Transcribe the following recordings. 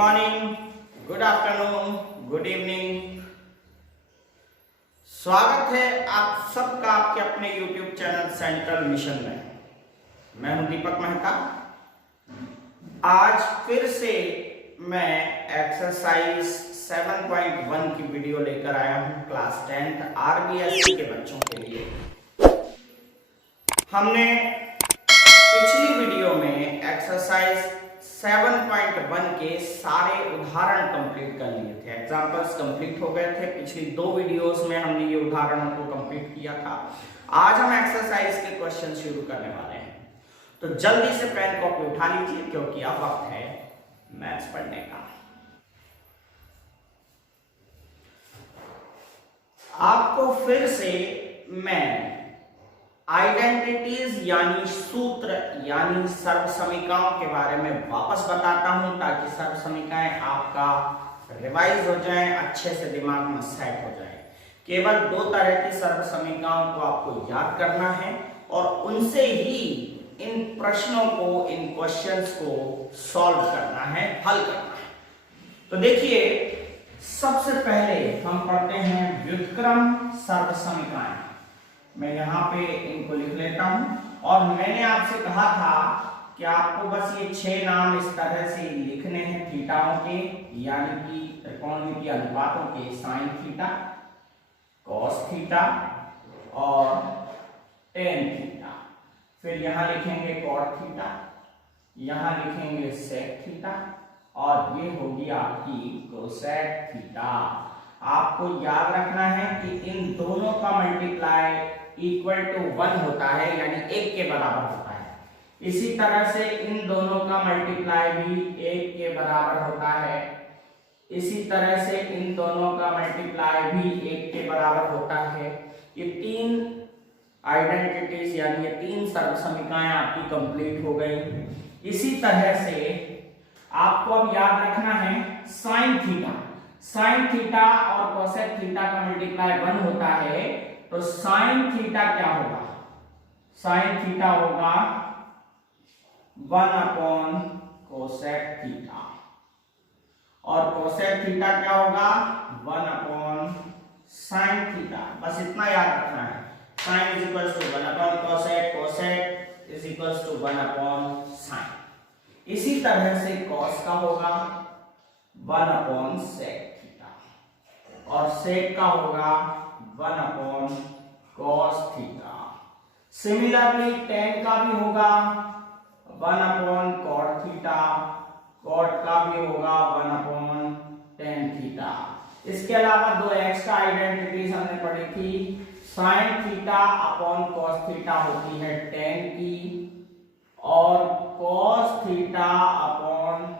Morning, good afternoon, good evening. स्वागत है आप सबका आपके अपने YouTube चैनल सेंट्रल मिशन में। मैं हूं दीपक मेहता। आज फिर से मैं एक्सरसाइज 7.1 की वीडियो लेकर आया हूं क्लास 10 RBSC के बच्चों के लिए। हमने पिछली वीडियो में एक्सरसाइज 7.1 के सारे उदाहरण कंप्लीट कर लिए थे, एग्जांपल्स कंप्लीट हो गए थे। पिछली दो वीडियोस में हमने ये उदाहरणों को कंप्लीट किया था। आज हम एक्सरसाइज के क्वेश्चन शुरू करने वाले हैं, तो जल्दी से पेन कॉपी उठा लीजिए क्योंकि अब वक्त है मैथ्स पढ़ने का। आपको फिर से मैं आइडेंटिटीज यानी सूत्र यानी सर्वसमीकाओं के बारे में वापस बताता हूं ताकि सर्वसमीकाएं आपका रिवाइज हो जाएं, अच्छे से दिमाग में सेट हो जाए। केवल दो तरह की सर्वसमीकाओं को आपको याद करना है और उनसे ही इन प्रश्नों को, इन क्वेश्चंस को सॉल्व करना है, हल करना है। तो देखिए, सबसे पहले हम पढ़ते हैं व्युत्क्रम सर्वसमीकाएं। मैं यहाँ पे इनको लिख लेता हूं और मैंने आपसे कहा था कि आपको बस ये 6 नाम इस तरह से लिखने हैं थीटाओं के, यानी कि त्रिकोणमितीय अनुपातों के। साइन थीटा, कॉस थीटा और टेन थीटा। फिर यहाँ लिखेंगे कॉट थीटा, यहाँ लिखेंगे सेक थीटा और ये होगी आपकी कोसेक थीटा। आपको याद रखना है कि इन दोनों का मल्टीप्लाई इक्वल टू 1 होता है, यानी 1 के बराबर होता है। इसी तरह से इन दोनों का मल्टीप्लाई भी 1 के बराबर होता है। इसी तरह से इन दोनों का मल्टीप्लाई भी 1 के बराबर होता है। ये 3 आइडेंटिटीज यानी ये 3 सर्वसमीकाएं आपकी कंप्लीट हो गई। इसी तरह से आपको अब याद रखना है साइन थीटा। साइन थीटा और कोसेक थीटा का मल्टीप्लाई 1 होता है, तो साइन थीटा क्या होगा? साइन थीटा होगा 1 अपॉन कोसेक थीटा और कोसेक थीटा क्या होगा? 1 अपॉन साइन थीटा। बस इतना याद रखना है। Sine is equal to 1 upon cosec, cosec is equal to 1 upon sine. इसी तरह से कॉस का होगा 1 अपॉन सेक थीटा और सेक का होगा 1 upon cos theta. Similarly ten का भी होगा 1 अपॉन कॉट थीटा, कॉट का भी होगा 1 अपॉन टेन थीटा। इसके अलावा दो एक्स्ट्रा आइडेंटिटीज हमने पढ़ी थी। Sine theta upon cos theta होती है टेन की और cos theta upon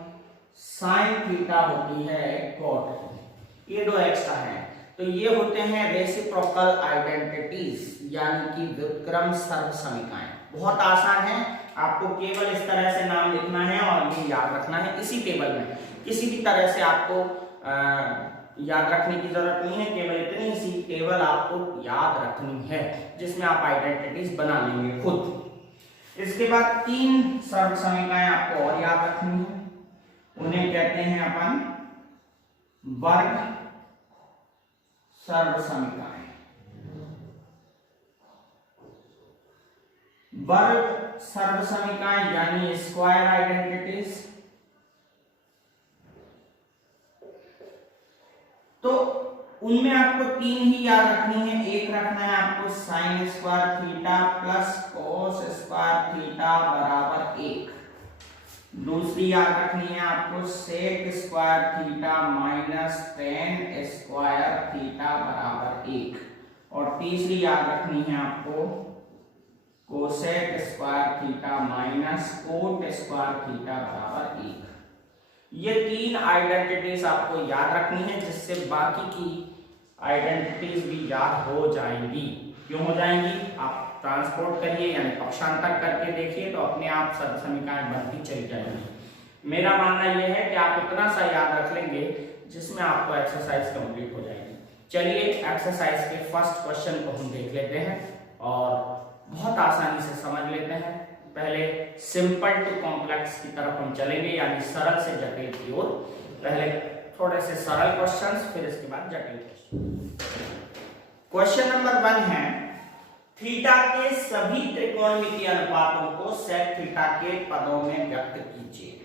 sine theta होती है कॉट की। ये दो एक्स्ट्रा हैं, तो ये होते हैं रेसिप्रोकल आइडेंटिटीज यानी कि व्युत्क्रम सर्वसमीकाएं। बहुत आसान है, आपको केवल इस तरह से नाम लिखना है और ये याद रखना है इसी टेबल में। किसी भी तरह से आपको याद रखने की जरूरत नहीं है, केवल इतनी सी टेबल आपको याद रखनी है जिसमें आप आइडेंटिटीज बना लेंगे खुद। इसके बाद 3 सर्वसमीकाएं आपको और याद रखनी है, उन्हें कहते हैं अपन वर्ग सर्वसमीकाएं। वर्ग सर्वसमीकाएं यानी स्क्वायर आइडेंटिटीज। तो उनमें आपको 3 ही याद रखनी है। एक रखना है आपको sine square theta plus cos square theta बराबर 1। दूसरी याद रखनी है आपको sec square theta minus tan square theta बराबर 1 और तीसरी याद रखनी है आपको cosec square theta minus cot square theta बराबर 1। ये 3 आइडेंटिटीज आपको याद रखनी है, जिससे बाकी की आइडेंटिटीज भी याद हो जाएंगी। क्यों हो जाएंगी? आप ट्रांसपोर्ट करिए यानी पक्षांतर करके देखिए तो अपने आप सर्वसमीकाएं बनती चली जाएंगी। मेरा मानना यह है कि आप इतना सा याद रख लेंगे जिसमें आपको एक्सरसाइज कंप्लीट हो जाएगी। चलिए एक्सरसाइज के फर्स्ट क्वेश्चन को हम देख लेते हैं और बहुत आसानी से समझ लेते हैं। पहले सिंपल टू कॉम्प्लेक्स की तरफ हम चलेंगे, यानी सरल से जटिल की ओर। पहले थोड़े से सरल क्वेश्चंस, फिर इसके बाद जटिल क्वेश्चन। क्वेश्चन नंबर 1 है, थीटा के सभी त्रिकोणमितीय अनुपातों को सेक थीटा के पदों में व्यक्त कीजिए।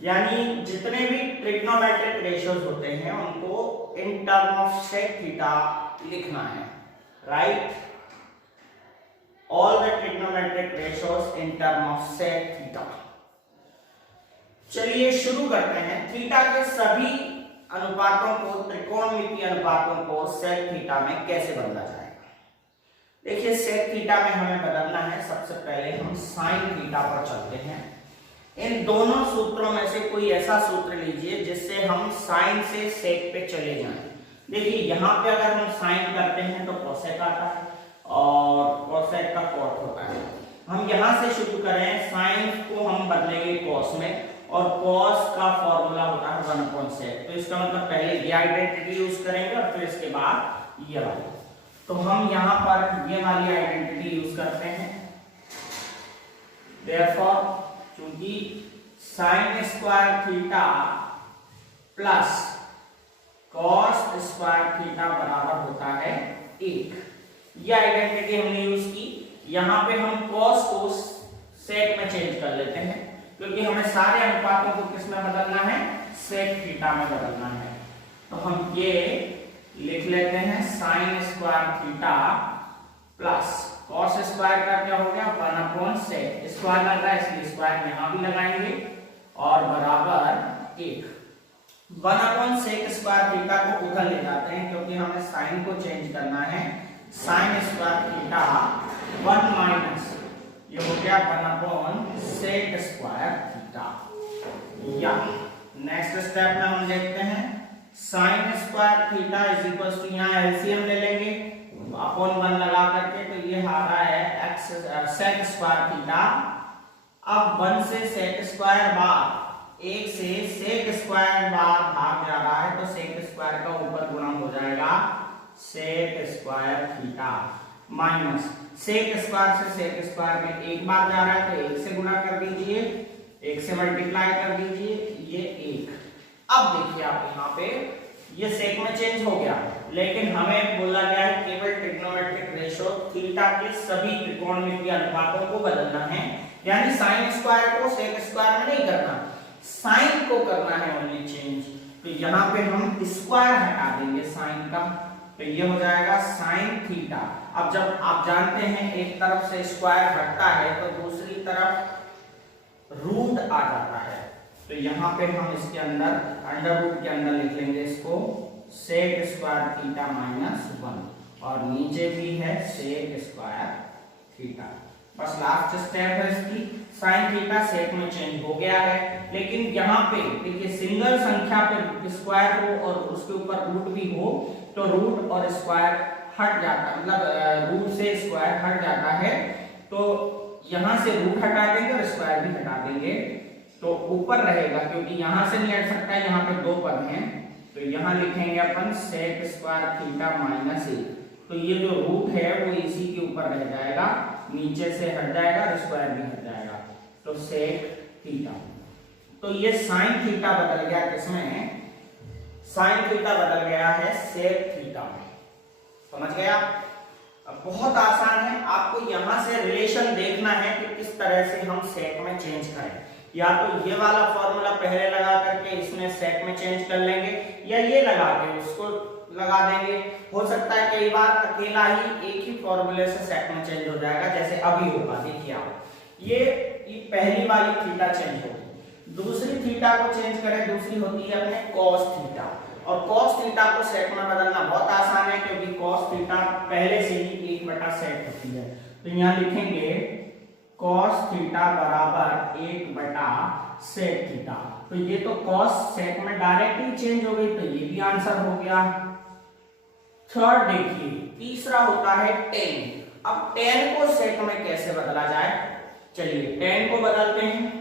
यानी जितने भी ट्रिग्नोमेट्रिक रेशियोज होते हैं उनको in term of sec theta लिखना है, right. All the trigonometric ratios in term of sec theta. चलिए शुरू करते हैं। थीटा के सभी अनुपातों को, त्रिकोणमितीय अनुपातों को सेक थीटा में कैसे बदला जाएगा। देखिए सेक थीटा में हमें बदलना है। सबसे पहले हम साइन थीटा पर चलते हैं। इन दोनों सूत्रों में से कोई ऐसा सूत्र लीजिए जिससे हम साइन से सेक पे चले जाएं। देखिए यहाँ पे अगर हम साइन करते हैं तो कोसेक आता है और कोसेक का कॉट होता है। हम यहाँ से शुरू करें, साइन को हम बदलेंगे कॉस में और कॉस का फॉर्मूला होता है 1/sec। तो इसका मतलब पहले ये आइडेंटिटी यूज करेंगे और फिर इसके बाद ये वाली। तो हम यहाँ पर ये वाली आइडेंटिटी यूज करते हैं। देयरफॉर क्योंकि sign square theta plus cos square theta बराबर होता है 1। ये आइडेंटिटी हमने यूज की। यहाँ पे हम कॉस को सेक में चेंज कर लेते हैं क्योंकि हमें सारे अनुपातों को किस में बदलना है, सेक थीटा में बदलना है। तो हम ये लिख लेते हैं sine square theta plus cos square का क्या हो गया 1/sec। स्क्वायर लग रहा है इसलिए स्क्वायर यहां भी लगाएंगे और बराबर 1। 1/sec स्क्वायर थीटा को उधर ले जाते हैं क्योंकि हमें साइन को चेंज करना है। साइन स्क्वायर थीटा 1 माइनस ये हो गया 1/sec स्क्वायर थीटा। या नेक्स्ट स्टेप में हम देखते हैं sine square theta is equal to, यहाँ एलसीएम ले लेंगे अपॉन 1 लगा करके, तो ये आ रहा है x sec स्क्वायर थीटा। अब 1 से sec स्क्वायर बार 1 से sec स्क्वायर बार भाग जा रहा है तो sec स्क्वायर का ऊपर गुणा हो जाएगा sec square theta minus sec square से sec स्क्वायर में एक बार जा रहा है तो 1 से गुणा कर दीजिए, 1 से मल्टीप्लाई कर दीजिए, ये 1। अब देखिए आप यहाँ पे ये सेक में चेंज हो गया, लेकिन हमें बोला गया है केवल ट्रिग्नोमेट्रिक रेशियो थीटा के सभी त्रिकोणमितीय अनुपातों को बदलना है। यानी साइन स्क्वायर को सेक स्क्वायर में नहीं करना, साइन को करना है ओनली चेंज। तो यहाँ पे हम स्क्वायर हटा देंगे साइन का, तो ये हो जाएगा साइन थीटा। अब जब आप जानते हैं एक तरफ से स्क्वायर हटता है तो दूसरी तरफ रूट आ जाता है। तो यहाँ पे हम इसके अंदर अंडर रूट के अंदर लिख लेंगे इसको सेक स्क्वायर थीटा माइनस 1 और नीचे भी है सेक स्क्वायर थीटा। बस लास्ट स्टेप है इसकी। साइन थीटा सेक में चेंज हो गया है, लेकिन यहाँ पे देखिए सिंगल संख्या पे स्क्वायर हो और उसके ऊपर रूट भी हो तो रूट और स्क्वायर हट जाता है, मतलब रूट से स्क्वायर हट जाता है। तो यहाँ से रूट हटा देंगे और स्क्वायर भी हटा देंगे तो ऊपर रहेगा, क्योंकि यहां से नहीं हट सकता है, यहाँ पे 2 पद हैं। तो यहाँ लिखेंगे अपन सेक स्क्वायर थीटा माइनस 1। तो ये जो रूट है वो इसी के ऊपर रह जाएगा, नीचे से हट जाएगा और स्क्वायर भी हट जाएगा, तो सेक थीटा। तो ये साइन थीटा बदल गया किसमें, साइन थीटा बदल गया है सेक थीटा में। समझ गया? अब बहुत आसान है, आपको यहां से रिलेशन देखना है कि किस तरह से हम सेक में चेंज करें। या तो ये वाला फॉर्मूला पहले लगा करके इसमें सेक में चेंज कर लेंगे, या ये लगा के उसको लगा देंगे। हो सकता है कई बार अकेला ही एक ही फॉर्मूले से सेक में चेंज हो जाएगा, जैसे अभी होगा। देखिए आप ये पहली वाली थीटा चेंज होगी, दूसरी थीटा को चेंज करें, दूसरी होती है अपने कॉस थीटा। और कॉस थीटा को सेक में बदलना बहुत आसान है क्योंकि कॉस थीटा पहले से ही 1/sec होती है। तो यहाँ लिखेंगे कॉस थीटा बराबर 1/sec थीटा। तो ये तो कॉस सेक में डायरेक्टली चेंज हो गई, तो ये भी आंसर हो गया। थर्ड देखिए, तीसरा होता है tan। अब tan को सेक में कैसे बदला जाए, चलिए tan को बदलते हैं।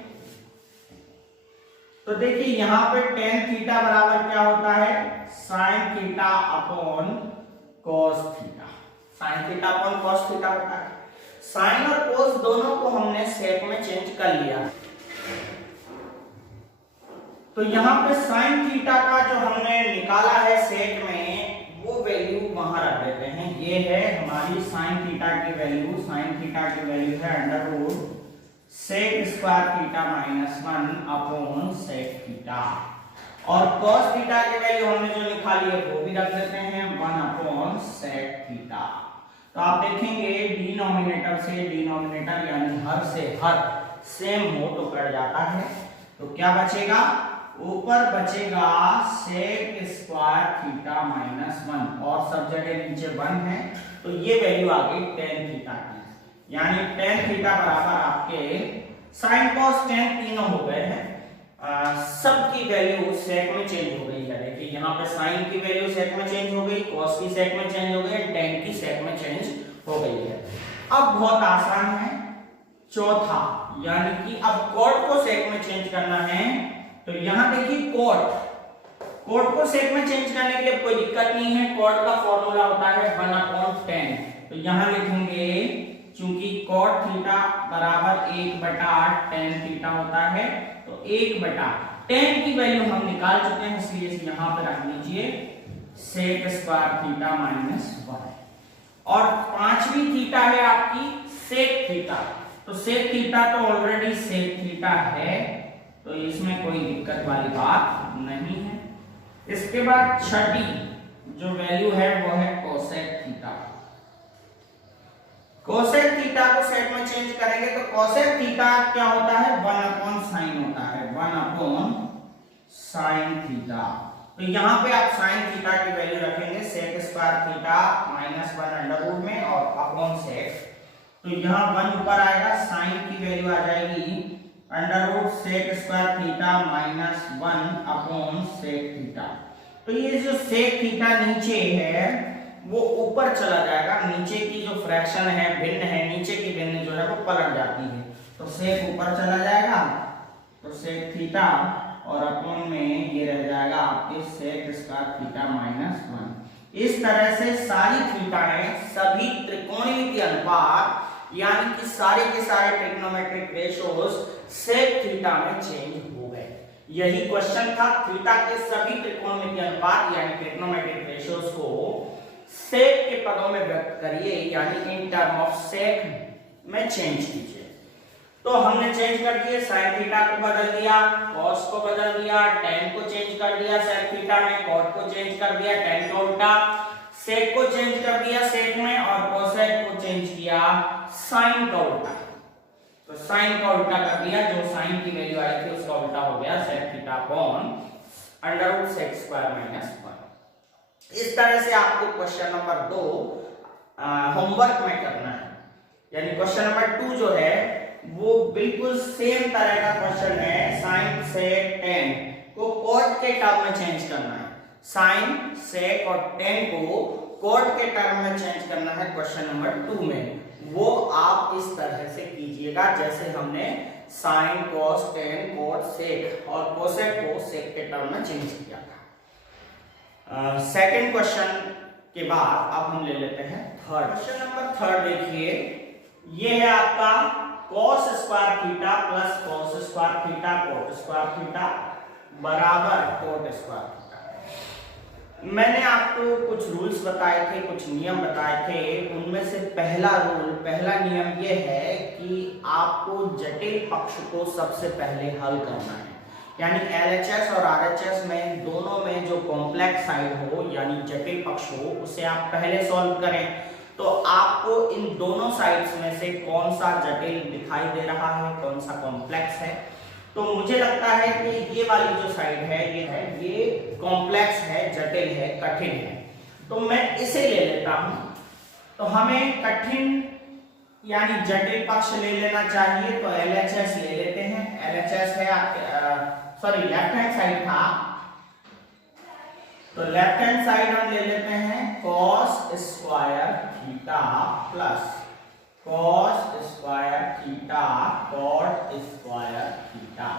तो देखिए यहाँ पे tan थीटा बराबर क्या होता है, sin theta upon cos theta. sin theta upon cos theta होता है। साइन और कोस दोनों को हमने सेक में चेंज कर लिया। तो यहाँ पे साइन थीटा का जो हमने निकाला है सेक में वो वैल्यू वहां रख देते हैं। ये है हमारी साइन थीटा की वैल्यू। साइन थीटा की वैल्यू है under root sec square theta minus 1 upon sec theta. और cos थीटा की वैल्यू हमने जो निकाली है वो भी रख देते हैं 1 अपॉन सेक थीटा। तो आप देखेंगे डिनोमिनेटर से डिनोमिनेटर यानी हर से हर सेम हो तो कट जाता है। तो क्या बचेगा, ऊपर बचेगा सेक स्क्वायर थीटा माइनस 1 और सब जगह नीचे 1 है तो ये वैल्यू आ गई टेन थीटा की। यानी टेन थीटा बराबर आपके साइन कॉस टेन तीनों हो गए हैं। सबकी वैल्यू सेक में चेंज हो गई है। देखिए यहाँ पे साइन की वैल्यू सेक में चेंज हो गई, कॉस की सेक में चेंज हो गई, टेन की सेक में चेंज हो गई है। अब बहुत आसान है चौथा, यानी कि अब कॉट को सेक में चेंज करना है। तो यहाँ देखिए कॉट को सेक में चेंज करने के लिए कोई दिक्कत नहीं है। कॉट का फॉर्मूला होता है 1/10। तो यहाँ लिखेंगे चूंकि कॉट थीटा बराबर 1/tan थीटा होता है तो 1/tan की वैल्यू हम निकाल चुके हैं, इसलिए यहाँ पे रख लीजिए सेक स्क्वायर थीटा माइनस 1। और पांचवी थीटा है आपकी सेक थीटा। तो सेक थीटा तो ऑलरेडी सेक थीटा है तो इसमें कोई दिक्कत वाली बात नहीं है। इसके बाद छठी जो वैल्यू है वो है कोसेक थीटा। कोसेक थीटा को सेक में चेंज करेंगे तो कोसेक थीटा क्या होता है 1/sin होता है 1/sin थीटा। तो यहाँ पे आप साइन थीटा की वैल्यू रखेंगे sec square theta minus 1 under root में और अपॉन सेक। तो यहाँ 1 ऊपर आएगा, साइन की वैल्यू आ जाएगी under root sec square theta minus 1 upon sec theta. तो ये जो सेक थीटा नीचे है वो ऊपर चला जाएगा, नीचे की जो फ्रैक्शन है भिन्न है, नीचे की भिन्न जो है वो पलट जाती है। तो सेक ऊपर चला जाएगा तो सेक थीटा और अपॉन में ये रह जाएगा आपके सेक स्क्वायर थीटा माइनस 1। इस तरह से सारी थीटाएं सभी त्रिकोणमिति अनुपात यानी कि सारे के सारे ट्रिग्नोमेट्रिक रेशियोज सेक थीटा में चेंज हो गए। यही क्वेश्चन था, थीटा के सभी त्रिकोणमिति अनुपात यानी ट्रिग्नोमेट्रिक रेशियोज को सेक के पदों में व्यक्त करिए यानी इन टर्म ऑफ सेक में चेंज कीजिए। तो हमने चेंज कर दिए, साइन थीटा को बदल दिया, कॉस को बदल दिया, टेन को चेंज कर दिया सेक थीटा में, कॉट को चेंज कर दिया टेन का उल्टा, सेक को चेंज कर दिया सेक में और कोसेक को चेंज किया साइन का उल्टा। तो साइन का उल्टा कर दिया, जो साइन की वैल्यू आई थी उसका उल्टा हो गया sec theta upon under root sec square minus 1। इस तरह से आपको क्वेश्चन नंबर 2 होमवर्क में करना है। यानी क्वेश्चन नंबर 2 जो है वो बिल्कुल सेम तरह का क्वेश्चन है। साइन सेक टेन को कॉट के टर्म में चेंज करना है। साइन सेक और टेन को कॉट के टर्म में चेंज करना है क्वेश्चन नंबर 2 में। वो आप इस तरह से कीजिएगा जैसे हमने sine cos tan cot sec और कोसेक को सेक के टर्म में चेंज किया था। सेकंड क्वेश्चन के बाद अब हम ले लेते हैं थर्ड क्वेश्चन। नंबर 3 देखिए, ये है आपका cos square theta plus cos square theta cot square theta बराबर cot स्क्वायर थीटा। मैंने आपको कुछ रूल्स बताए थे, कुछ नियम बताए थे। उनमें से पहला नियम ये है कि आपको जटिल पक्ष को सबसे पहले हल करना है। यानी LHS और RHS में दोनों में जो कॉम्प्लेक्स साइड हो यानी जटिल पक्ष हो उसे आप पहले सॉल्व करें। तो आपको इन दोनों साइड्स में से कौन सा जटिल दिखाई दे रहा है, कौन सा कॉम्प्लेक्स है। तो मुझे लगता है कि ये वाली जो साइड है ये कॉम्प्लेक्स है, जटिल है, कठिन है। तो मैं इसे ले लेता हूं। तो हमें कठिन यानी जटिल पक्ष ले लेना चाहिए। तो LHS ले लेते हैं। LHS है आपके लेफ्ट हैंड साइड था, तो लेफ्ट हैंड साइड हम ले लेते हैं cos square theta plus cos square theta cot square theta.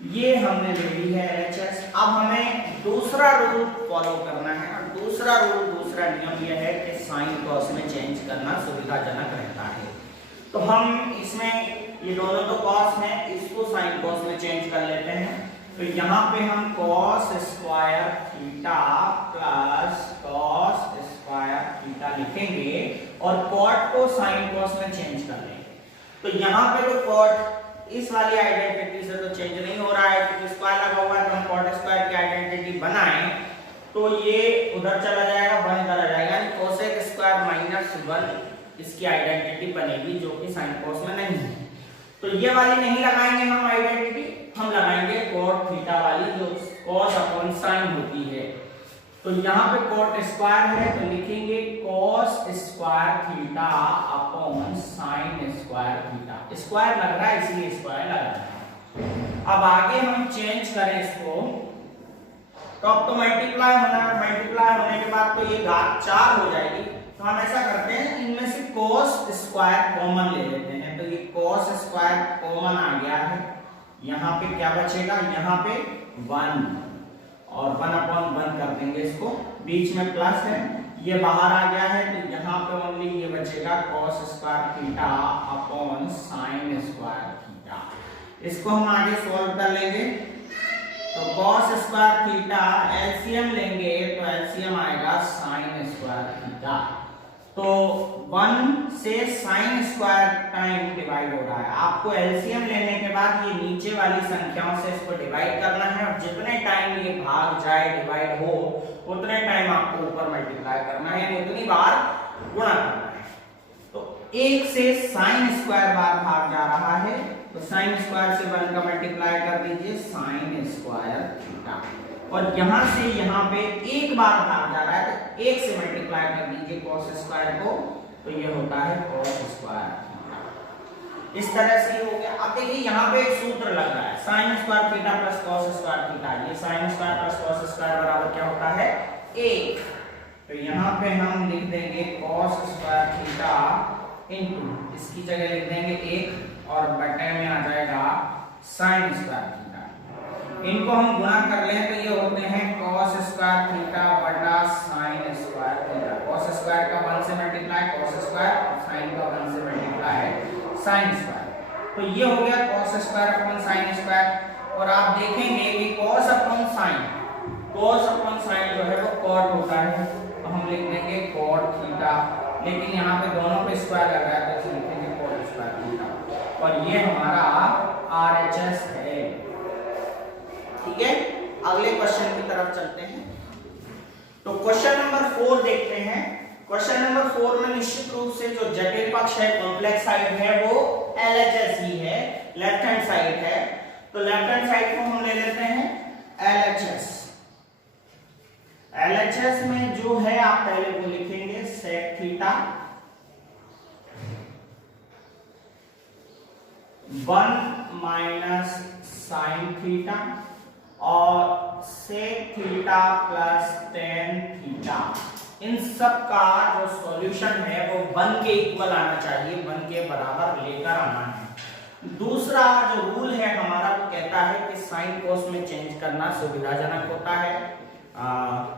ये हमने ले ली है LHS। अब हमें दूसरा रूल फॉलो करना है और दूसरा नियम यह है कि साइन कॉस में चेंज करना सुविधाजनक रहता है। तो हम इसमें ये दोनों तो कॉस हैं, इसको साइन कॉस में चेंज कर लेते हैं। तो यहाँ पे हम cos square theta plus cos square theta लिखेंगे और cot को sin cos में चेंज कर लेंगे। तो यहाँ पे तो cot इस वाली आइडेंटिटी से तो चेंज नहीं हो रहा है क्योंकि स्क्वायर लगा हुआ है, तो हम cot स्क्वायर की आइडेंटिटी बनाएं तो ये उधर चला जाएगा, 1 इधर आ जाएगा, यानी cosec स्क्वायर माइनस 1 इसकी आइडेंटिटी बनेगी जो कि sin cos में नहीं है। तो ये वाली नहीं लगाएंगे हम आइडेंटिटी, हम लगाएंगे cot थीटा वाली जो cos अपॉन sin होती है। तो यहाँ पे cot स्क्वायर है तो लिखेंगे cos square theta upon sin square theta. Square लग रहा है इसलिए स्क्वायर लगा रहा है। अब आगे हम चेंज करें इसको तो अब तो मल्टीप्लाई होना है, मल्टीप्लाई होने के बाद तो ये घात 4 हो जाएगी। तो हम ऐसा करते हैं इनमें से cos स्क्वायर कॉमन ले लेते हैं। तो ये cos स्क्वायर कॉमन आ गया है, यहाँ पे क्या बचेगा, यहाँ पे 1 और 1 अपॉन 1 कर देंगे इसको, बीच में प्लस है, ये बाहर आ गया है तो यहाँ पे ओनली ये बचेगा cos square theta upon sin square theta. इसको हम आगे सॉल्व कर लेंगे। तो cos स्क्वायर थीटा एलसीएम लेंगे तो एलसीएम आएगा sin स्क्वायर थीटा। तो 1 से sin स्क्वायर टाइम डिवाइड हो रहा है। आपको एलसीएम लेने के बाद ये नीचे वाली संख्याओं से इसको डिवाइड करना है और जितने टाइम ये भाग जाए डिवाइड हो उतने टाइम आपको ऊपर मल्टीप्लाई करना है, यानी उतनी बार गुणा करना है। तो 1 से sin स्क्वायर बार भाग जा रहा है तो sin स्क्वायर से 1 का मल्टीप्लाई कर दीजिए sin स्क्वायर थीटा, और यहां से यहां पे एक बार भाग जा रहा है तो 1 से मल्टीप्लाई कर दीजिए cos स्क्वायर को, तो ये होता है cos स्क्वायर थीटा। इस तरह से हो गया। अब देखिए यहाँ पे एक सूत्र लग रहा है sin square theta plus cos square theta. ये sin square plus cos square बराबर क्या होता है 1। तो यहाँ पे हम लिख देंगे cos स्क्वायर थीटा इनटू इसकी जगह लिख देंगे 1 और बटे में आ जाएगा sin स्क्वायर थीटा। इनको हम गुणा कर लें तो ये होते हैं cos स्क्वायर थीटा बटा sin square theta. cos square का 1 से मल्टीप्लाई cos स्क्वायर और sin का 1 से मल्टीप्लाई sin स्क्वायर। तो ये हो गया cos square upon sin square. और आप देखेंगे कि cos अपॉन sin जो है वो cot होता है, तो हम लिख देंगे cot थीटा, लेकिन यहाँ पे दोनों पे स्क्वायर लग रहा है तो लिखेंगे cot स्क्वायर थीटा। और ये हमारा RHS है। ठीक है, अगले क्वेश्चन की तरफ चलते हैं। तो क्वेश्चन नंबर 4 देखते हैं। क्वेश्चन नंबर 4 में निश्चित रूप से जो जटिल पक्ष है, कॉम्प्लेक्स साइड है, वो LHS ही है, लेफ्ट हैंड साइड है। तो लेफ्ट हैंड साइड को हम ले लेते हैं LHS। LHS में जो है आप पहले वो लिखेंगे sec theta 1 minus sin theta और sec theta plus tan theta. इन सब का जो सॉल्यूशन है वो 1 के इक्वल आना चाहिए, 1 के बराबर लेकर आना है। दूसरा जो रूल है हमारा वो कहता है कि sin cos में चेंज करना सुविधाजनक होता है।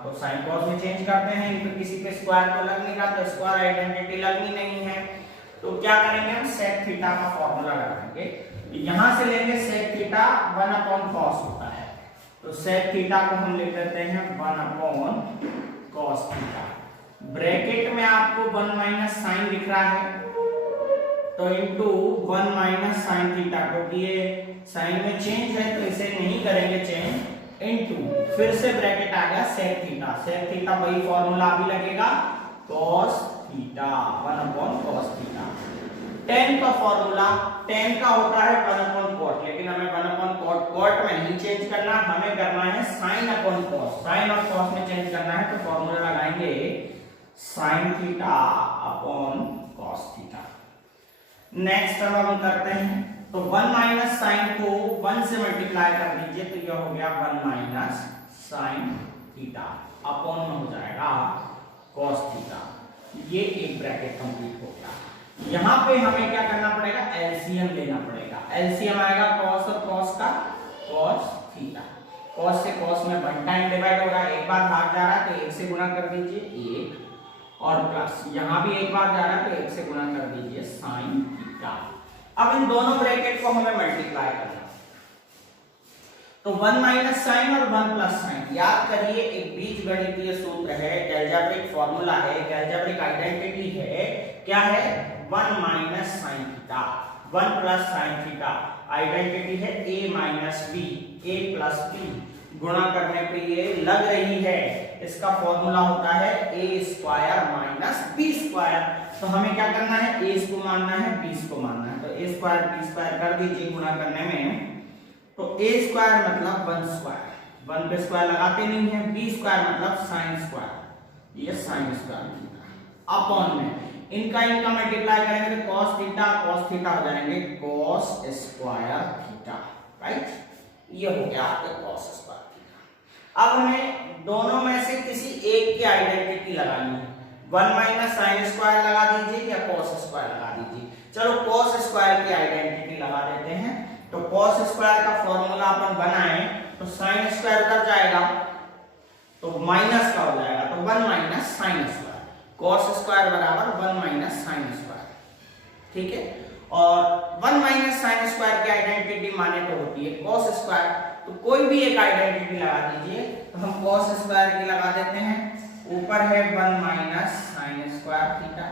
तो sin cos में चेंज करते हैं, इनको किसी पे स्क्वायर तो लग नहीं रहा, तो स्क्वायर आइडेंटिटी लगनी नहीं है, तो क्या करेंगे हम sec थीटा का फॉर्मूला लगाएंगे। यहां से लेंगे sec थीटा 1 अपॉन cos होता है, तो sec थीटा को हम लिख देते हैं 1 अपॉन cos थीटा। ब्रैकेट में आपको 1 माइनस साइन दिख रहा है तो इनटू 1 माइनस sin थीटा, क्योंकि ये साइन में चेंज है तो इसे नहीं करेंगे चेंज, इनटू फिर से ब्रैकेट आ गया sec थीटा। sec थीटा वही फॉर्मूला भी लगेगा cos theta 1 upon cos theta. tan का फॉर्मूला, tan का होता है 1 अपॉन cot, लेकिन हमें 1 अपॉन cot में नहीं चेंज करना, हमें करना है sin अपॉन cos। sin और cos में चेंज करना है तो फॉर्मूला लगाएंगे sin theta upon cos theta. Next अब हम करते हैं, तो 1 माइनस साइन को 1 से मल्टीप्लाई कर दीजिए तो यह हो गया 1 माइनस साइन थीटा अपॉन में हो जाएगा cos थीटा। ये एक ब्रैकेट कंप्लीट हो गया। यहाँ पे हमें क्या करना पड़ेगा, एलसीएम लेना पड़ेगा। एलसीएम आएगा cos और cos का cos थीटा। cos से cos में 1 टाइम डिवाइड होगा, एक बार भाग जा रहा है तो 1 से गुणा कर दीजिए 1, और प्लस यहाँ भी एक बार जा रहा है तो 1 से गुणा कर दीजिए sin थीटा। अब इन दोनों ब्रैकेट को हमें मल्टीप्लाई करना, तो 1 माइनस साइन और 1 प्लस साइन याद करिए, एक बीजगणितीय सूत्र है, अलजेब्रिक फॉर्मूला है, अलजेब्रिक आइडेंटिटी है, क्या है 1 minus sine theta 1 plus sine theta, identity है a minus B, a plus B, गुणा करने पे ये लग रही है, इसका फॉर्मूला होता है a square minus B square. तो हमें क्या करना है, a को मानना है, b को मानना है, तो a स्क्वायर b स्क्वायर कर दीजिए गुणा करने में, तो a स्क्वायर मतलब 1 स्क्वायर, 1 पे स्क्वायर लगाते नहीं है, b स्क्वायर मतलब साइन स्क्वायर, ये साइन स्क्वायर अपॉन में इनका मल्टीप्लाई करेंगे तो cos थीटा हो जाएंगे cos स्क्वायर थीटा, राइट, ये हो गया आपका cos स्क्वायर थीटा। अब हमें दोनों में से किसी एक की आइडेंटिटी लगानी है, 1 माइनस साइन स्क्वायर लगा दीजिए या cos स्क्वायर लगा दीजिए। चलो cos स्क्वायर की आइडेंटिटी लगा देते हैं, तो cos स्क्वायर का फॉर्मूला अपन बनाएं तो साइन स्क्वायर उधर जाएगा तो माइनस का हो जाएगा, तो 1 minus sine square, cos square बराबर 1 माइनस साइन स्क्वायर, ठीक है। और 1 माइनस साइन स्क्वायर की आइडेंटिटी माने तो होती है cos स्क्वायर, तो कोई भी एक आइडेंटिटी लगा दीजिए, तो हम cos स्क्वायर की लगा देते हैं, ऊपर है 1 माइनस साइन स्क्वायर थीटा,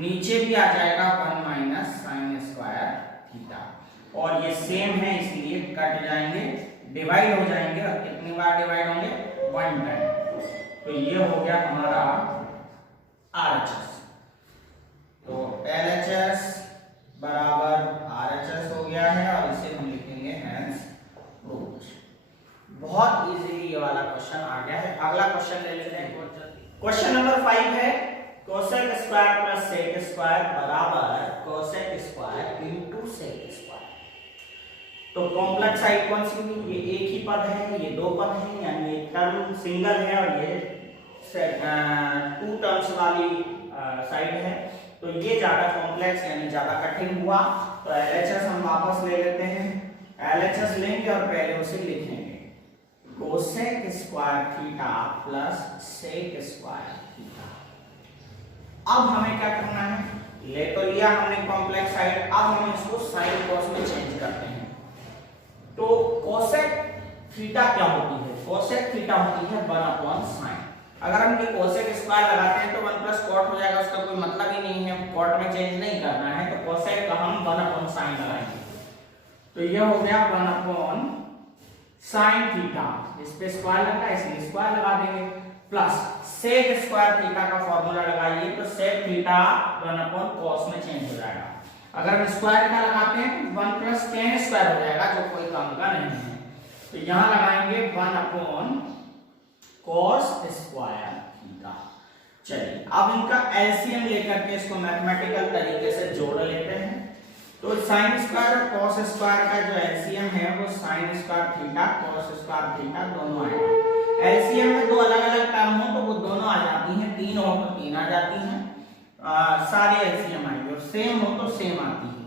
नीचे भी आ जाएगा 1 माइनस साइन स्क्वायर थीटा, और ये सेम है इसलिए कट जाएंगे, डिवाइड हो जाएंगे, और कितनी बार डिवाइड होंगे, 1 टाइम, तो ये हो गया हमारा RHS, तो LHS बराबर RHS हो गया है, और इसे हम लिखेंगे हेंस प्रूव्ड। बहुत इजीली ये वाला क्वेश्चन आ गया है। अगला क्वेश्चन ले लेते हैं, क्वेश्चन नंबर 5 है cosec square plus sec square बराबर cosec square into sec square. तो कॉम्प्लेक्स साइड कौन सी हुई, ये एक ही पद है, ये दो पद हैं, यानी ये टर्म सिंगल है और ये 2 टर्म्स वाली साइड है, तो ये ज्यादा कॉम्प्लेक्स यानी ज्यादा कठिन हुआ। तो LHS हम वापस ले लेते हैं, LHS लेंगे और पहले उसे लिखेंगे cosec square theta plus sec square theta. अब हमें क्या करना है, ले तो लिया हमने कॉम्प्लेक्स साइड, अब हम इसको साइन कॉस में चेंज करते हैं। तो कोसेक थीटा क्या होती है, कोसेक थीटा होती है 1 अपॉन साइन। अगर हम ये कोसेक स्क्वायर लगाते हैं तो 1 प्लस कॉट हो जाएगा, उसका कोई मतलब ही नहीं है, कॉट में चेंज नहीं करना है, तो कोसेक का हम 1 अपॉन साइन लगाएंगे, तो ये हो गया 1 अपॉन साइन थीटा, इस पे स्क्वायर लग रहा है इसलिए स्क्वायर लगा देंगे, प्लस सेक स्क्वायर थीटा का फॉर्मूला लगाइए तो सेक थीटा 1 अपॉन कॉस में चेंज हो जाएगा। अगर हम स्क्वायर का लगाते हैं तो 1 प्लस tan स्क्वायर हो जाएगा, जो कोई काम का नहीं है, तो यहां लगाएंगे 1 अपॉन cos स्क्वायर थीटा। चलिए अब इनका एलसीएम लेकर के इसको मैथमेटिकल तरीके से जोड़ लेते हैं। तो sin स्क्वायर और cos स्क्वायर का जो एलसीएम है वो sin square theta cos square theta दोनों आएगा। एलसीएम में दो अलग अलग टर्म हो तो वो दोनों आ जाती हैं, 3 हो तो 3 आ जाती हैं, सारे एलसीएम आएंगे, और सेम हो तो सेम आती है।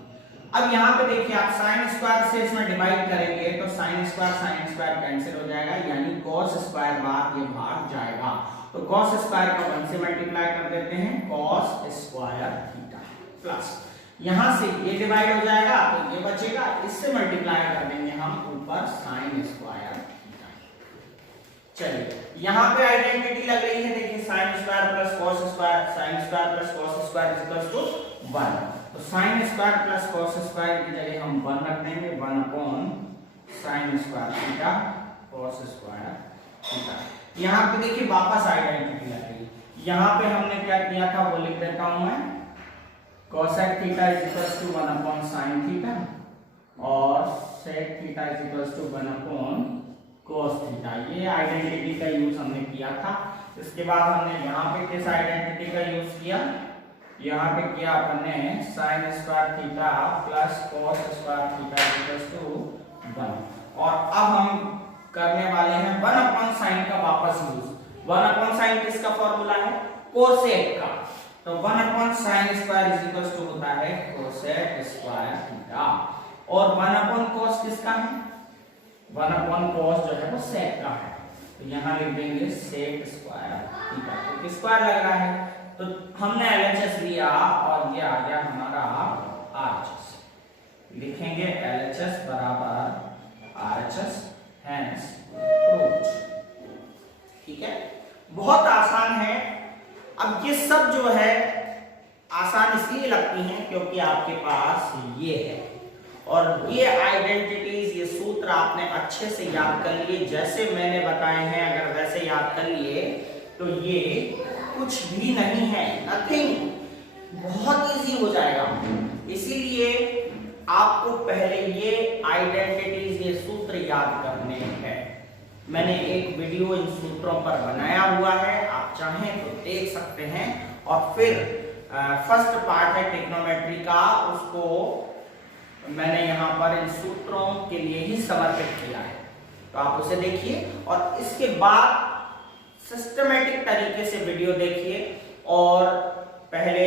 अब यहाँ पे देखिए आप sin स्क्वायर से इसमें डिवाइड करेंगे तो sin स्क्वायर कैंसिल हो जाएगा, यानी cos स्क्वायर बाद ये भाग जाएगा, तो cos स्क्वायर का 1 से मल्टीप्लाई कर देते हैं cos स्क्वायर थीटा, प्लस यहां से ये डिवाइड हो जाएगा तो ये बचेगा, इससे मल्टीप्लाई कर देंगे हम ऊपर sin स्क्वायर थीटा। चलिए यहां पे आइडेंटिटी लग रही है, देखिए sin square plus cos square, sin square plus cos square equals to 1, तो sin square plus cos square की जगह हम 1 रख देंगे, 1 upon sin square theta cos square theta. यहां पे देखिए वापस आइडेंटिटी लग रही है, यहां पे हमने क्या किया था वो लिख देता हूं मैं, cosec theta is equals to 1 upon sin theta और sec theta is equals to 1 upon cos theta. ये आइडेंटिटी का यूज हमने किया था। इसके बाद हमने यहाँ पे किस आइडेंटिटी का यूज किया, यहाँ पे किया अपन ने sin square theta plus cos square theta is equals to 1, और अब हम करने वाले हैं 1 अपॉन sin का वापस यूज। 1 अपॉन sin किसका फॉर्मूला है, कोसेक का, तो 1 upon sin square is equals to होता है कोसेक स्क्वायर थीटा, और 1 अपॉन cos किसका है, 1 अपॉन cos जो है वो sec का है, तो यहां लिख देंगे sec स्क्वायर थीटा। तो स्क्वायर लग रहा है तो हमने LHS लिया और ये आ गया हमारा RHS, लिखेंगे LHS बराबर RHS है क्योंकि आपके पास ये है। और ये आइडेंटिटीज, ये सूत्र आपने अच्छे से याद कर लिए, जैसे मैंने बताए हैं। अगर वैसे याद कर लिए तो ये कुछ भी नहीं है, नथिंग, बहुत इजी हो जाएगा। इसीलिए आपको पहले ये आइडेंटिटीज, ये सूत्र याद करने हैं। मैंने एक वीडियो इन सूत्रों पर बनाया हुआ है, आप चाहें तो देख सकते हैं। और फिर फर्स्ट पार्ट है ट्रिग्नोमेट्री का, उसको मैंने यहाँ पर इन सूत्रों के लिए ही समर्पित किया है, तो आप उसे देखिए और इसके बाद सिस्टमेटिक तरीके से वीडियो देखिए। और पहले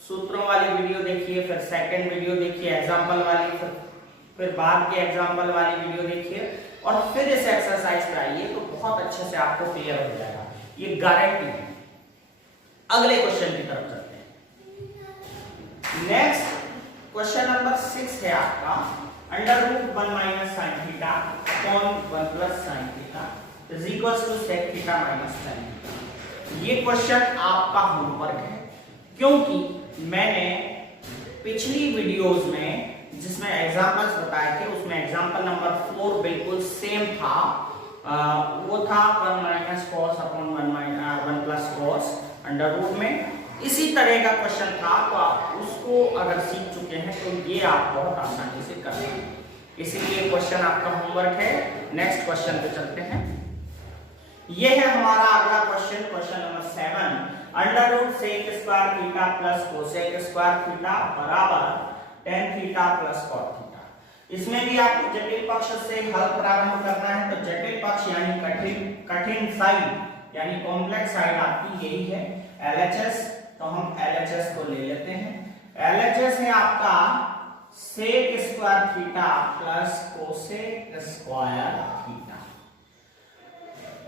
सूत्रों वाली वीडियो देखिए, फिर सेकंड वीडियो देखिए एग्जाम्पल वाली, फिर बाद के एग्जाम्पल वाली वीडियो देखिए और फिर इस एक्सरसाइज पे आइए, तो बहुत अच्छे से आपको क्लियर हो जाएगा, ये गारंटी है। अगले क्वेश्चन की तरफ चलते हैं। नेक्स्ट क्वेश्चन नंबर 6 है आपका, √1 - sin theta upon 1 + sin theta is equal to sec theta - tan theta. ये क्वेश्चन आपका होमवर्क है, क्योंकि मैंने पिछली वीडियोस में जिसमें एग्जांपल्स बताए थे, उसमें एग्जांपल नंबर 4 बिल्कुल सेम था। वो था 1 - cos अपॉन 1 + cos √ में। इसी तरह का क्वेश्चन था, तो आप उसको अगर सीख चुके हैं तो ये आप बहुत आसानी से कर लेंगे। इसीलिए क्वेश्चन आपका होमवर्क है। नेक्स्ट क्वेश्चन पे चलते हैं। ये है हमारा अगला question, question number 7, √sec² theta plus cosec² theta बराबर tan theta plus cot theta. इसमें भी आपको जटिल पक्ष से हल प्रारंभ करना है, तो जटिल पक्ष यानी कठिन साइड यानी कॉम्प्लेक्स साइड आपकी यही है LHS, तो हम LHS को ले लेते हैं। LHS है आपका sec² theta plus cosec² theta.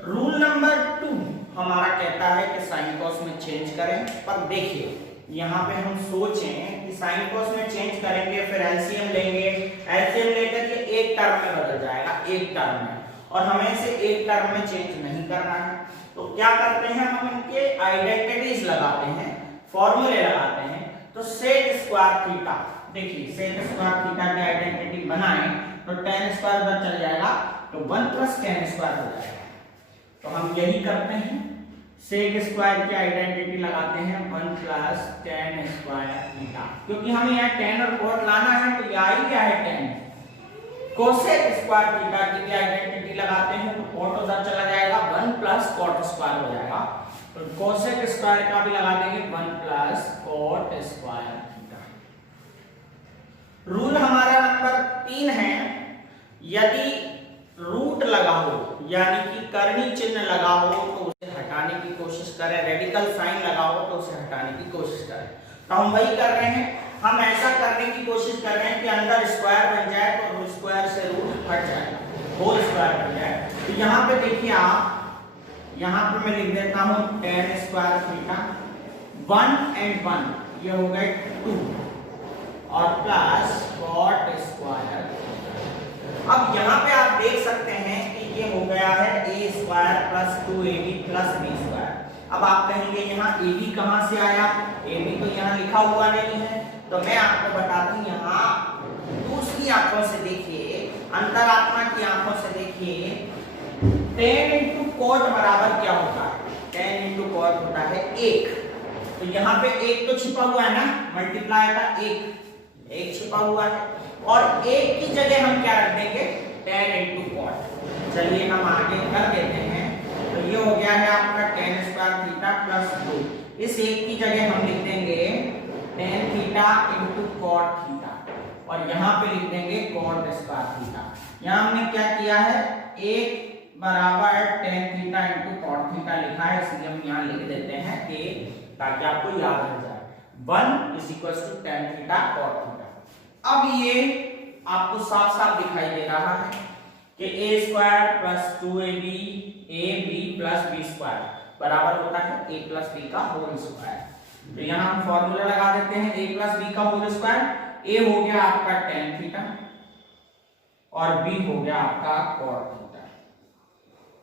Rule number 2 हमारा कहता है कि साइन कॉस में चेंज करें, पर देखिए यहाँ पे हम सोचें कि साइन कॉस में चेंज करेंगे, फिर एलसीएम लेंगे, एलसीएम लेकर के एक टर्म में बदल जाएगा, एक टर्म में, और हमें इसे एक टर्म में चेंज नहीं करना है। तो क्या करते हैं, हम इनके आइडेंटिटीज लगाते हैं, फॉर्मूले लगाते हैं। तो sec² थीटा, देखिए sec² थीटा की आइडेंटिटी बनाएं तो tan² उधर चल जाएगा, तो 1 + tan² हो जाएगा। तो हम यही करते हैं, sec² की आइडेंटिटी लगाते हैं 1 + tan² थीटा, क्योंकि हमें यहाँ tan और cot लाना है, तो यही क्या है tan। cosec² थीटा की भी आइडेंटिटी लगाते हैं, तो cot उधर चला जाएगा, 1 + cot² हो जाएगा। तो cosec² का भी लगा देंगे 1 + cot² थीटा। रूल हमारा नंबर 3 है, यदि रूट लगा हो यानी कि कर्णी चिन्ह लगा हो तो उसे हटाने की कोशिश करें, रेडिकल साइन लगा हो तो उसे हटाने की कोशिश करें। तो हम वही कर रहे हैं, हम ऐसा करने की कोशिश कर रहे हैं कि अंदर स्क्वायर बन जाए तो स्क्वायर से रूट हट जाएगा, होल स्क्वायर बन जाए। तो यहाँ पे देखिए आप, यहाँ पे मैं लिख देता हूँ tan² थीटा 1 and 1 ये हो गए 2 और प्लस cot²। अब यहाँ पे आप देख सकते हैं कि ये हो गया है a² + 2ab + b²। अब आप कहेंगे यहाँ ab कहाँ से आया, ab तो यहाँ लिखा हुआ नहीं है। तो मैं आपको बता दूं, यहाँ दूसरी आंखों से देखिए, अंतरात्मा की आंखों से देखिए, tan × cot बराबर क्या होता है, tan × cot होता है 1। तो यहाँ पे 1 तो छिपा हुआ है ना, मल्टीप्लाई का 1 छिपा हुआ है, और 1 की जगह हम क्या रख देंगे, tan × cot। चलिए हम आगे कर देते हैं। तो ये हो गया है आपका tan² थीटा प्लस 2। इस 1 की जगह हम लिख देंगे tan थीटा × cot थीटा, और यहाँ पे लिख देंगे cot² थीटा। यहाँ हमने क्या किया है, 1 बराबर tan थीटा × cot थीटा लिखा है, इसलिए हम यहाँ लिख देते हैं कि ताकि आपको याद रह जाए 1 = tan थीटा cot थीटा। अब ये आपको साफ साफ दिखाई दे रहा है कि a² + 2ab + b² बराबर होता है a + b का होल स्क्वायर। तो यहाँ हम फॉर्मूला लगा देते हैं a + b का होल स्क्वायर। a हो गया आपका tan थीटा और b हो गया आपका cot थीटा,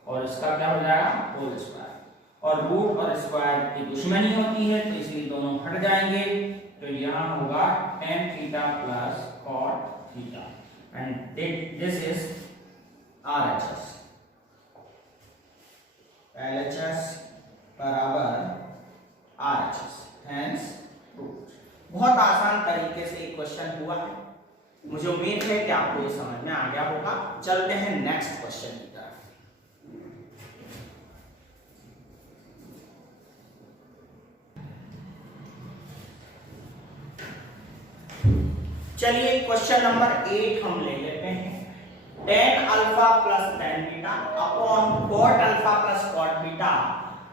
और इसका क्या हो जाएगा, होल स्क्वायर। और रूट और स्क्वायर की दुश्मनी होती है, तो इसलिए दोनों हट जाएंगे। तो यहाँ होगा tan theta plus cot theta and this is RHS। LHS बराबर RHS हेंस रूट। बहुत आसान तरीके से एक क्वेश्चन हुआ है। मुझे उम्मीद है कि आपको ये समझ में आ गया होगा। चलते हैं नेक्स्ट क्वेश्चन की तरफ। चलिए क्वेश्चन नंबर 8 हम ले लेते हैं। tan alpha plus tan beta upon cot alpha plus cot beta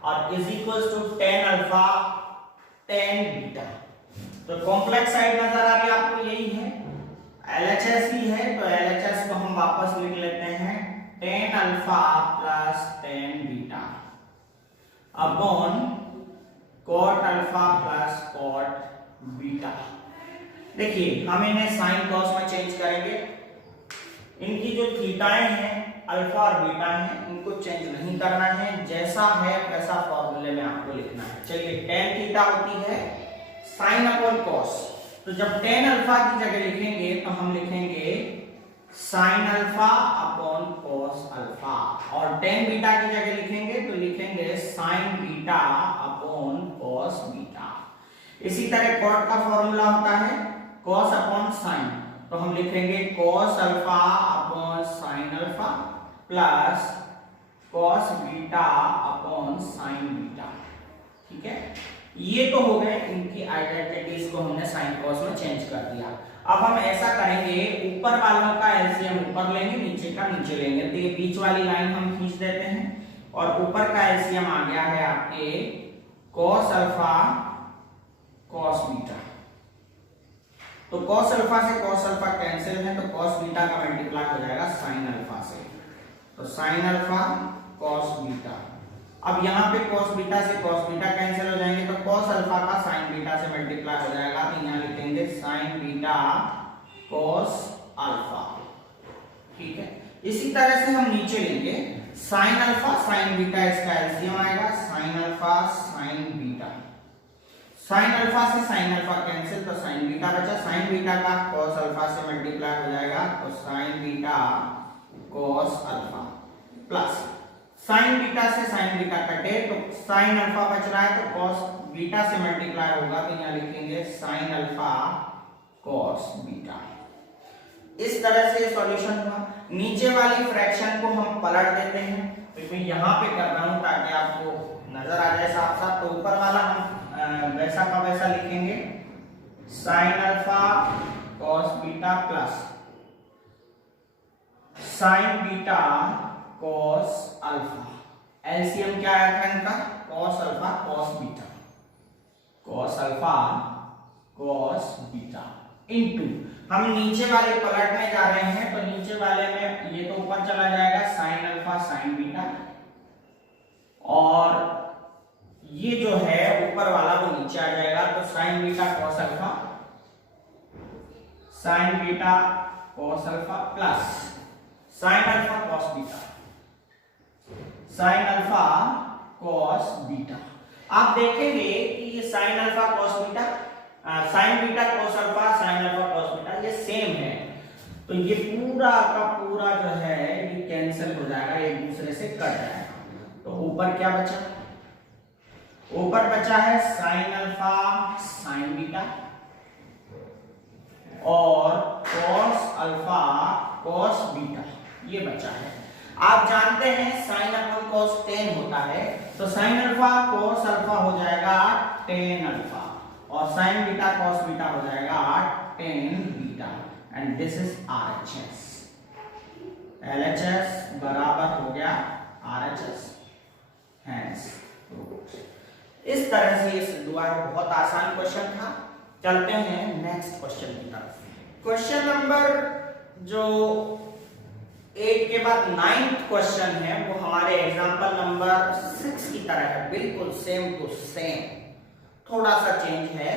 और is equal to tan alpha tan beta. तो कॉम्प्लेक्स साइड नजर आ रही है आपको, यही है LHS ही है, तो LHS को हम वापस लिख लेते हैं tan alpha plus tan beta upon cot alpha plus cot beta. देखिए हम इन्हें साइन कॉस में चेंज करेंगे। इनकी जो थीटाएं हैं अल्फा और बीटा हैं, इनको चेंज नहीं करना है, जैसा है वैसा फॉर्मूले में आपको लिखना है। चलिए tan थीटा होती है साइन अपॉन कॉस, तो जब tan अल्फा की जगह लिखेंगे तो हम लिखेंगे sine alpha upon cos alpha, और tan बीटा की जगह लिखेंगे तो लिखेंगे sign beta upon cos beta. इसी तरह cot का फॉर्मूला होता है cos अपॉन साइन, तो हम लिखेंगे cos alpha upon sine alpha plus cos beta upon sine beta. ठीक है, ये तो हो गए इनकी आइडेंटिटीज को हमने साइन कॉस में चेंज कर दिया। अब हम ऐसा करेंगे, ऊपर वालों का एलसीएम ऊपर लेंगे, नीचे का नीचे लेंगे। तो ये बीच वाली लाइन हम खींच देते हैं और ऊपर का एलसीएम आ गया है आपके cos अल्फा cos बीटा। तो cos अल्फा से cos अल्फा कैंसिल है, तो cos बीटा का मल्टीप्लाई हो जाएगा sin अल्फा से, तो sin अल्फा cos बीटा। अब यहाँ पे cos बीटा से cos बीटा कैंसिल हो जाएंगे, तो cos अल्फा का sin बीटा से मल्टीप्लाई हो जाएगा, तो यहाँ लिखेंगे sin बीटा cos अल्फा। ठीक है, इसी तरह से हम नीचे लेंगे sin अल्फा sin बीटा, इसका एलसीएम आएगा sin alpha sin beta. Sine alpha से साइन अल्फा कैंसिल, तो साइन बीटा बचा। साइन बीटा का cos अल्फा से मल्टीप्लाई हो जाएगा, तो sign beta cos alpha plus sign beta से साइन बीटा कटे तो साइन अल्फा बच रहा है, तो cos बीटा से मल्टीप्लाई होगा, तो यहाँ लिखेंगे साइन अल्फा cos बीटा। इस तरह से सॉल्यूशन हुआ। नीचे वाली फ्रैक्शन को हम पलट देते हैं, तो मैं यहाँ पे कर रहा हूँ ताकि आपको नजर आ जाए साफ साफ। तो ऊपर वाला हम वैसा का वैसा लिखेंगे sine alpha cos beta plus sign beta cos alpha. LCM क्या आया था इनका cos alpha cos beta, cos alpha cos beta into हम नीचे वाले पलटने जा रहे हैं, तो नीचे वाले में ये तो ऊपर चला जाएगा साइन अल्फा साइन बीटा, और ये जो है ऊपर वाला वो नीचे आ जाएगा, तो sign beta cos alpha sign beta cos alpha plus sine alpha cos beta sine alpha cos beta. आप देखेंगे कि ये sine alpha cos beta sine beta cos alpha sine alpha cos beta ये सेम है, तो ये पूरा का पूरा जो है ये कैंसिल हो जाएगा, एक दूसरे से कट जाएगा। तो ऊपर क्या बचा, ऊपर बचा है साइन अल्फा साइन बीटा और cos अल्फा cos बीटा, ये बचा है। आप जानते हैं साइन अपॉन cos tan होता है, तो साइन अल्फा cos अल्फा हो जाएगा tan अल्फा और साइन बीटा cos बीटा हो जाएगा tan beta, and this is RHS। LHS बराबर हो गया RHS हेंस रूट। इस तरह से ये सिद्ध हुआ है, बहुत आसान क्वेश्चन था। चलते हैं नेक्स्ट क्वेश्चन की तरफ। क्वेश्चन नंबर जो 8 के बाद 9th क्वेश्चन है वो हमारे एग्जांपल नंबर 6 की तरह है, बिल्कुल सेम टू सेम, थोड़ा सा चेंज है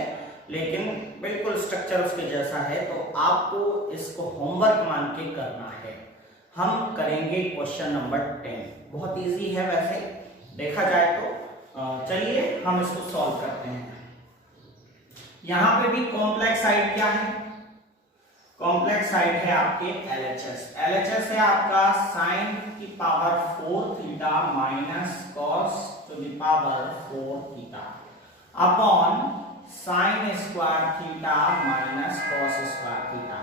लेकिन बिल्कुल स्ट्रक्चर उसके जैसा है। तो आपको इसको होमवर्क मान के करना है। हम करेंगे क्वेश्चन नंबर 10, बहुत इजी है वैसे देखा जाए तो। चलिए हम इसको सॉल्व करते हैं। यहां पे भी कॉम्प्लेक्स साइड क्या है? कॉम्प्लेक्स साइड है आपके LHS। LHS है आपका sin की power 4 theta minus cos to the power 4 theta upon sin square theta minus cos square theta.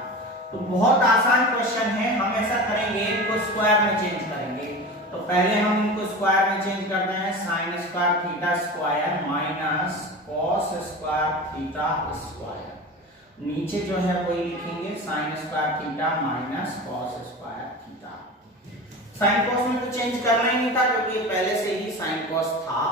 तो बहुत आसान क्वेश्चन है। हम ऐसा करेंगे, इनको स्क्वायर में चेंज करेंगे। तो पहले हम इनको स्क्वायर में चेंज करते हैं। sin square theta square minus cos square theta square. नीचे जो है वही लिखेंगे sin square theta minus cos square theta. sin cos में तो चेंज करना ही नहीं था क्योंकि पहले से ही sin cos था।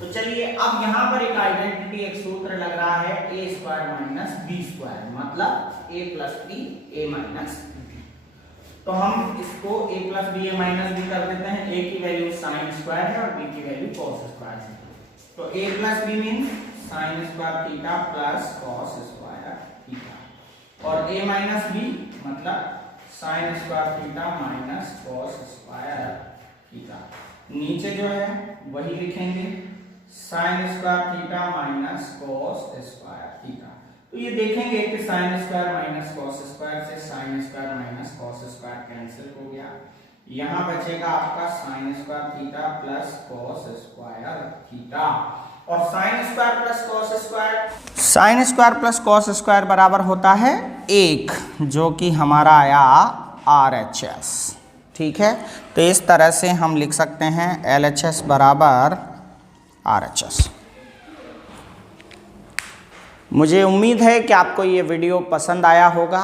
तो चलिए अब यहाँ पर एक आइडेंटिटी, एक सूत्र लग रहा है a square minus b square, मतलब a plus B a minus b। तो हम इसको a plus B a minus b कर देते हैं। a की वैल्यू sin स्क्वायर है और b की वैल्यू cos स्क्वायर है। तो a plus B means sin square theta plus cos square theta और a माइनस b मतलब sin square theta minus cos square theta. नीचे जो है वही लिखेंगे sin square theta minus cos square theta. तो ये देखेंगे कि sin square minus cos square से sin square minus cos square cancel हो गया। यहाँ बचेगा आपका sin square theta plus cos square theta और sin square plus cos square, sin square plus cos square बराबर होता है 1, जो कि हमारा आया RHS। ठीक है, तो इस तरह से हम लिख सकते हैं LHS बराबर RHS। मुझे उम्मीद है कि आपको ये वीडियो पसंद आया होगा।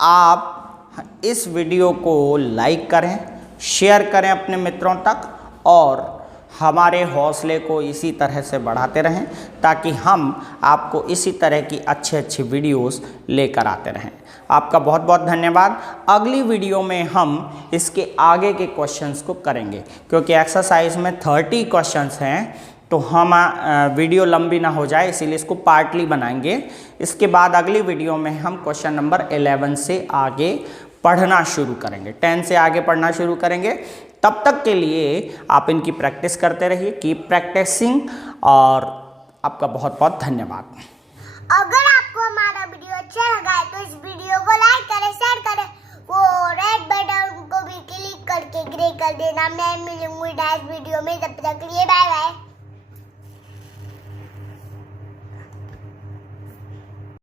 आप इस वीडियो को लाइक करें, शेयर करें अपने मित्रों तक और हमारे हौसले को इसी तरह से बढ़ाते रहें ताकि हम आपको इसी तरह की अच्छी वीडियोस लेकर आते रहें। आपका बहुत बहुत धन्यवाद। अगली वीडियो में हम इसके आगे के क्वेश्चंस को करेंगे क्योंकि एक्सरसाइज में 30 क्वेश्चंस हैं, तो हम वीडियो लंबी ना हो जाए इसीलिए इसको पार्टली बनाएंगे। इसके बाद अगली वीडियो में हम क्वेश्चन नंबर 11 से आगे पढ़ना शुरू करेंगे, 10 से आगे पढ़ना शुरू करेंगे। तब तक के लिए आप इनकी प्रैक्टिस करते रहिए, कीप प्रैक्टिसिंग और आपका बहुत बहुत धन्यवाद। अगर आपको हमारा वीडियो अच्छा लगा है तो इस वीडियो को लाइक करें, शेयर करें, वो रेड बटन को भी क्लिक करके ग्रे कर देना। मैं मिलूंगी नेक्स्ट वीडियो में, तब तक के लिए बाय बाय।